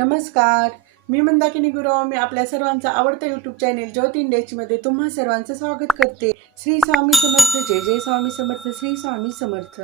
नमस्कार. मी मंदाकिनी गुरु मी आपल्या सर्वांचा आवडता युट्यूब चॅनेल ज्योती इंडेक्समध्ये तुम्हा सर्वांचं स्वागत करते. श्री स्वामी समर्थ जय जय स्वामी समर्थ श्री स्वामी समर्थ.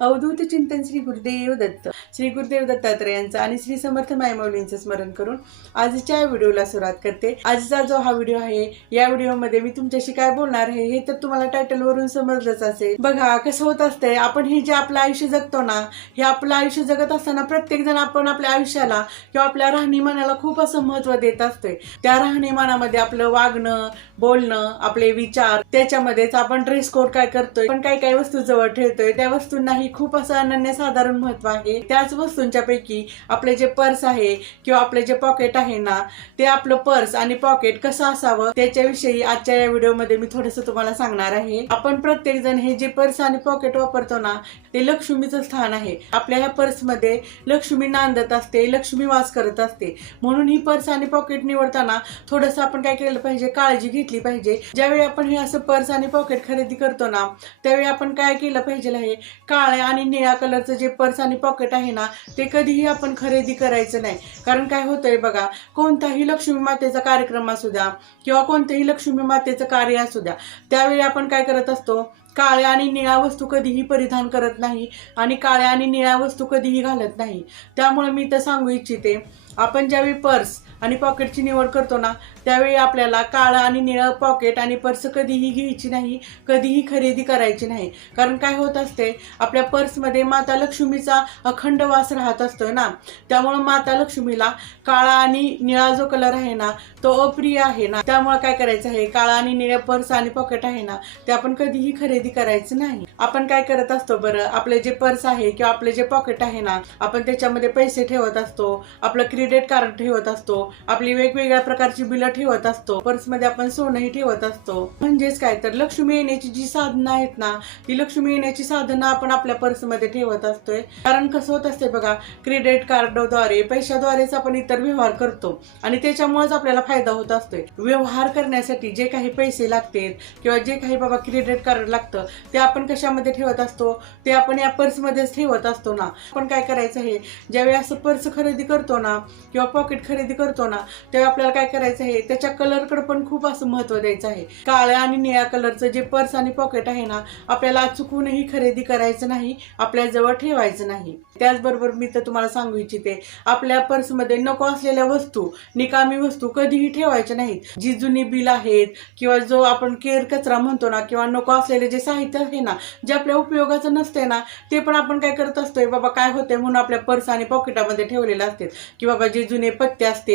अवधूत चिंतन श्री गुरुदेव दत्त. श्री गुरुदेव दत्तात्रयांचं आणि श्री समर्थ मायमौलींचं स्मरण करून आजच्या व्हिडिओला सुरुवात करते. आजचा जो हा व्हिडिओ आहे या व्हिडिओमध्ये मी तुमच्याशी काय बोलणार आहे हे तर तुम्हाला टायटलवरून समजलंच असेल. बघा कसं होत असतंय आपण हे जे आपलं आयुष्य जगतो ना हे आपलं आयुष्य जगत असताना प्रत्येक जण आपण आपल्या आयुष्याला किंवा आपल्या राहणीमानाला खूप असं महत्त्व देत असतोय. त्या राहणीमानामध्ये आपलं वागणं बोलणं आपले विचार त्याच्यामध्येच आपण ड्रेस कोड काय करतोय पण काही काही वस्तू जवळ ठेवतोय त्या वस्तूंनाही खूप असं अनन्यसाधारण महत्त्व आहे. त्याच वस्तूंच्या पैकी आपले जे पर्स आहे किंवा आपले जे पॉकेट आहे ना ते आपलं पर्स आणि पॉकेट कसं असावं त्याच्याविषयी आजच्या या व्हिडिओमध्ये मी थोडस तुम्हाला सांगणार आहे. आपण प्रत्येक जण हे जे पर्स आणि पॉकेट वापरतो ना ते लक्ष्मीचं स्थान आहे. आपल्या ह्या पर्समध्ये लक्ष्मी नांदत असते लक्ष्मी वास करत असते. म्हणून म्हणून ही पर्स आणि पॉकेट निवडताना थोडंसं आपण काय केलं पाहिजे काळजी घेतली पाहिजे. ज्यावेळी आपण हे असं पर्स आणि पॉकेट खरेदी करतो ना त्यावेळी आपण काय केलं पाहिजे आहे? काळ्या आणि निळ्या कलरचं जे पर्स आणि पॉकेट आहे ना ते कधीही आपण खरेदी करायचं नाही. कारण काय होतंय बघा कोणताही लक्ष्मी मातेचा कार्यक्रम असू द्या किंवा कोणत्याही लक्ष्मी मातेचं कार्य असू द्या त्यावेळी आपण काय करत असतो काळ्या आणि निळ्या वस्तू कधीही परिधान करत नाही आणि काळ्या आणि निळ्या वस्तू कधीही घालत नाही. त्यामुळे मी तर सांगू इच्छिते आपण ज्यावेळी पर्स आणि पॉकेटची निवड करतो ना त्यावेळी आपल्याला काळं आणि निळं पॉकेट आणि पर्स कधीही घ्यायची नाही कधीही खरेदी करायची नाही. कारण काय होत असते आपल्या पर्समध्ये माता लक्ष्मीचा अखंड वास राहत असतो ना. त्यामुळं माता लक्ष्मीला काळा आणि निळा जो कलर आहे ना तो अप्रिय आहे ना. त्यामुळे काय करायचं आहे काळा आणि निळ्या पर्स आणि पॉकेट आहे ना ते आपण कधीही खरेदी करायचं नाही. आपण काय करत असतो बरं आपले जे पर्स आहे किंवा आपले जे पॉकेट आहे ना आपण त्याच्यामध्ये पैसे ठेवत असतो आपलं क्रेडिट कार्ड ठेवत असतो आपली वेगवेगळ्या प्रकारची बिलं ठेवत असतो. पर्समध्ये आपण सोनंही ठेवत असतो. म्हणजेच काय तर लक्ष्मी येण्याची जी साधनं आहेत ना ती लक्ष्मी येण्याची साधनं आपण आपल्या पर्समध्ये ठेवत असतोय. कारण कसं होत असते बघा क्रेडिट कार्डद्वारे पैशाद्वारेच आपण इतर व्यवहार करतो. आणि त्याच्यामुळेच आपल्याला फायदा होत असतोय. व्यवहार करण्यासाठी जे काही पैसे लागतात किंवा जे काही बाबा क्रेडिट कार्ड लागतं ते आपण कशामध्ये ठेवत असतो? ते आपण या पर्समध्येच ठेवत असतो ना. आपण काय करायचं आहे ज्यावेळी असं पर्स खरेदी करतो ना किंवा पॉकेट खरेदी करतो ना तेव्हा आपल्याला काय करायचं आहे त्याच्या कलरकडे पण खूप असं महत्त्व द्यायचं आहे. काळ्या आणि निळ्या कलरचं जे पर्स आणि पॉकेट आहे ना आपल्याला चुकूनही खरेदी करायचं नाही आपल्याजवळ ठेवायचं नाही. त्याचबरोबर मी तर तुम्हाला सांगू इच्छिते आपल्या पर्समध्ये नको असलेल्या वस्तू निकामी वस्तू कधीही ठेवायच्या नाहीत. जी जुनी बिल आहेत किंवा जो आपण केअर कचरा म्हणतो ना किंवा नको असलेले जे साहित्य आहे ना जे आपल्या उपयोगाचं नसते ना ते पण आपण काय करत असतोय बाबा काय होते म्हणून आपल्या पर्स आणि पॉकेटामध्ये ठेवलेले असतात की बाबा जे जुने पत्ते असतात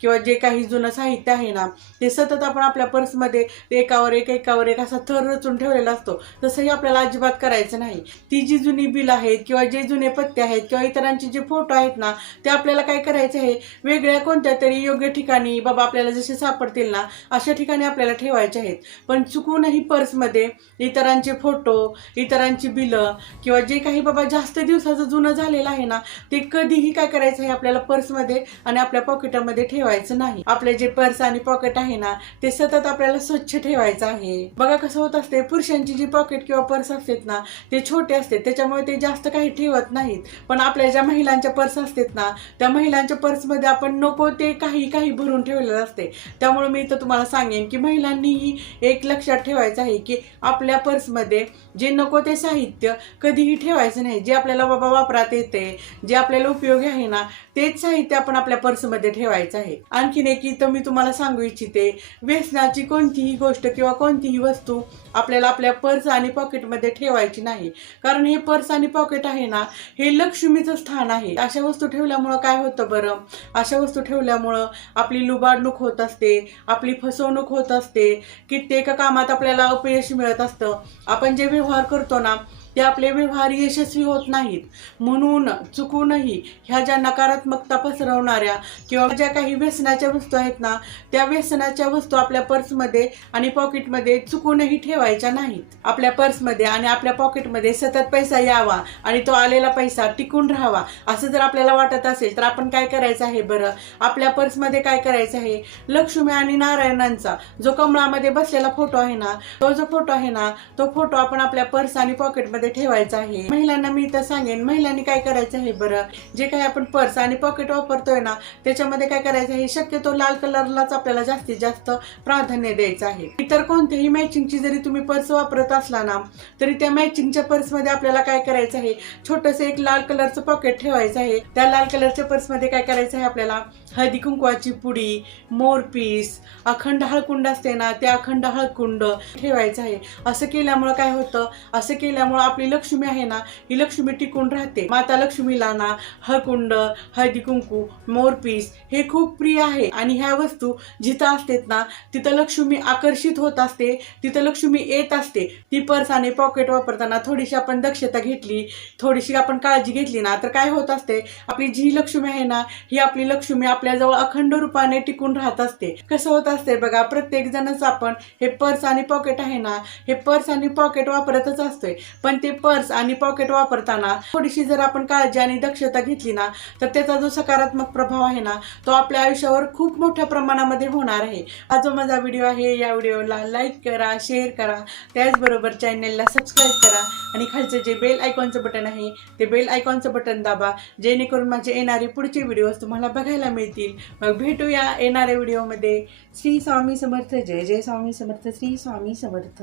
किंवा जे काही जुनं साहित्य आहे ना ते सतत आपण आपल्या पर्समध्ये एकावर एक एकावर एक असा थर रचून ठेवलेला असतो. तसंही आपल्याला अजिबात करायचं नाही. ती जी जुनी बिल आहेत किंवा जे जुने पत्ते आहेत किंवा इतरांचे जे फोटो आहेत ना ते आपल्याला काय करायचे आहे? वेगळ्या कोणत्या तरी योग्य ठिकाणी बाबा आपल्याला जसे सापडतील ना अशा ठिकाणी आपल्याला ठेवायचे आहेत. पण चुकूनही पर्समध्ये इतरांचे फोटो इतरांची बिलं किंवा जे काही बाबा जास्त दिवसाचं जुनं झालेलं आहे ना ते कधीही काय करायचं आहे आपल्याला पर्समध्ये आणि आपल्या पॉकेटामध्ये ठेवायचं नाही. आपले जे पर्स आणि पॉकेट आहे ना ते सतत आपल्याला स्वच्छ ठेवायचं आहे. बघा कसं होत असते पुरुषांची जी पॉकेट किंवा पर्स असतात ना ते छोटे असते. त्याच्यामुळे ते जास्त काही ठेवत नाहीत. पण आपल्या ज्या महिलांच्या पर्स असतात ना त्या महिलांच्या पर्समध्ये आपण नको ते काही काही भरून ठेवलेलं असते. त्यामुळे मी तर तुम्हाला सांगेन की महिलांनीही एक लक्षात ठेवायचं आहे की आपल्या पर्समध्ये जे नको ते साहित्य कधीही ठेवायचं नाही. जे आपल्याला बाबा वापरात येते जे आपल्याला उपयोगी आहे ना तेच साहित्य आपण आपल्या पर्समध्ये ठेवायचं आहे. आणखीन एक इथं मी तुम्हाला सांगू इच्छिते व्यसनाची कोणतीही गोष्ट किंवा कोणतीही वस्तू आपल्याला आपल्या पर्स आणि पॉकेटमध्ये ठेवायची नाही. कारण हे पर्स आणि पॉकेट आहे ना हे लक्ष्मीचं स्थान आहे. अशा वस्तू ठेवल्यामुळं काय होतं बरं? अशा वस्तू ठेवल्यामुळं आपली लुबाडणूक होत असते आपली फसवणूक होत असते. कित्येक कामात आपल्याला अपयश मिळत असतं. आपण जे व्यवहार करतो ना ते आपले व्यवहार यशस्वी होत नाहीत. म्हणून चुकूनही ह्या ज्या नकारात्मकता पसरवणाऱ्या किंवा ज्या काही व्यसनाच्या वस्तू आहेत ना त्या व्यसनाच्या वस्तू आपल्या पर्समध्ये आणि पॉकेटमध्ये चुकूनही ठेवायच्या नाहीत. आपल्या पर्समध्ये आणि आपल्या पॉकेटमध्ये सतत पैसा यावा आणि तो आलेला पैसा टिकून राहावा. असं जर आपल्याला वाटत असेल तर आपण काय करायचं आहे बरं? आपल्या पर्समध्ये काय करायचं आहे? लक्ष्मी आणि नारायणांचा जो कमळामध्ये बसलेला फोटो आहे ना तो जो फोटो आहे ना तो फोटो आपण आपल्या पर्स आणि पॉकेटमध्ये मध्ये ठेवायचं आहे. महिलांना मी तर सांगेन महिलांनी काय करायचं आहे बरं? जे काही आपण पर्स आणि पॉकेट वापरतोय ना त्याच्यामध्ये काय करायचं आहे? शक्यतो लाल कलरलाच आपल्याला जास्तीत जास्त प्राधान्य द्यायचं आहे. इतर कोणत्याही मॅचिंगची जरी तुम्ही पर्स वापरत असला ना तरी त्या मॅचिंगच्या पर्समध्ये आपल्याला काय करायचं आहे? छोटस एक लाल कलरचं पॉकेट ठेवायचं आहे. त्या लाल कलरच्या पर्समध्ये काय करायचं आहे आपल्याला? हळदी कुंकवाची पुडी मोरपीस अखंड हळकुंड असते ना ते अखंड हळकुंड ठेवायचं आहे. असं केल्यामुळं काय होतं? असं केल्यामुळं आपली लक्ष्मी आहे ना ही लक्ष्मी टिकून राहते. माता लक्ष्मीला ना हळकुंड हळदी कुंकू मोरपीस हे खूप प्रिय आहे. आणि ह्या वस्तू जिथं असतात ना तिथं लक्ष्मी आकर्षित होत असते तिथं लक्ष्मी येत असते. ती पर्स आणि पॉकेट वापरताना थोडीशी आपण दक्षता घेतली थोडीशी आपण काळजी घेतली ना तर काय होत असते आपली जी लक्ष्मी आहे ना ही आपली लक्ष्मी आपल्याजवळ अखंड रूपाने टिकून राहत असते. कसं होत असते बघा प्रत्येक जणच आपण हे पर्स आणि पॉकेट आहे ना हे पर्स आणि पॉकेट वापरतच असतोय. पण ते पर्स आणि पॉकेट वापरताना थोडीशी जर आपण काळजी आणि दक्षता घेतली ना तर त्याचा जो सकारात्मक प्रभाव आहे ना तो आपल्या आयुष्यावर खूप मोठ्या प्रमाणामध्ये होणार आहे. हा जो माझा व्हिडिओ आहे या व्हिडिओला लाईक करा शेअर करा. त्याचबरोबर चॅनेलला सबस्क्राईब करा. आणि खालचं जे बेल आयकॉनचं बटन आहे ते बेल आयकॉनचं बटन दाबा. जेणेकरून माझे येणारे पुढचे व्हिडिओज तुम्हाला बघायला मिळतील. मग भेटूया येणाऱ्या व्हिडिओमध्ये श्री स्वामी समर्थ. जय जय स्वामी समर्थ. श्री स्वामी समर्थ.